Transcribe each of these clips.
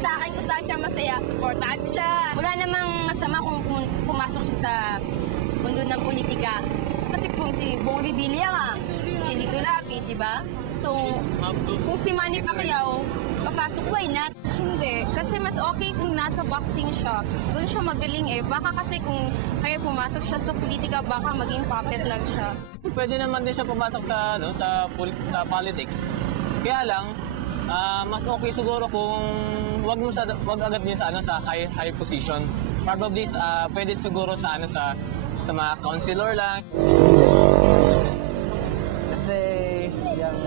sa akin kung saan siya masaya, supportahan siya. Wala namang masama kung pumasok siya sa mundo ng politika. Kasi kung si Bong Revilla nga, si Lito Lapid, di ba? So, kung si Manny Pacquiao, papasok, why not? Hindi. Kasi mas okay kung nasa boxing siya. Doon siya magaling eh. Baka kasi kung kaya pumasok siya sa politika, baka maging puppet lang siya. Pwede naman din siya pumasok sa sa politics. Kaya lang, mas okay siguro kung wag agad din sa sa high position. Probably pwede siguro sa sa mga councilor lang. Kasi yung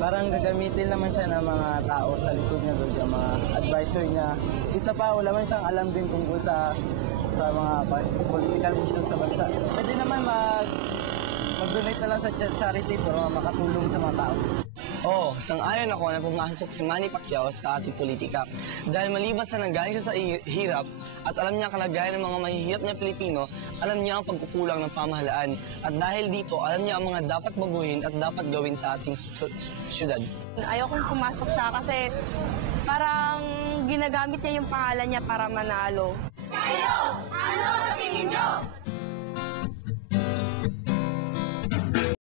parang gagamitin naman siya ng mga tao sa likod niya, yung mga advisor niya. Isa pa, wala man siyang alam din tungkol sa mga political issues sa bansa. Pwede naman mag-donate na lang sa charity para makatulong sa mga tao. Oo, sang-ayon ako na pumasok si Manny Pacquiao sa ating politika. Dahil maliban sa nanggaling siya sa hirap at alam niya ang kalagayan ng mga mahihirap niya Pilipino, alam niya ang pagkukulang ng pamahalaan. At dahil dito, alam niya ang mga dapat baguhin at dapat gawin sa ating syudad. Ayokong pumasok siya kasi parang ginagamit niya yung pangalan niya para manalo. Kayo, ano sa tingin niyo?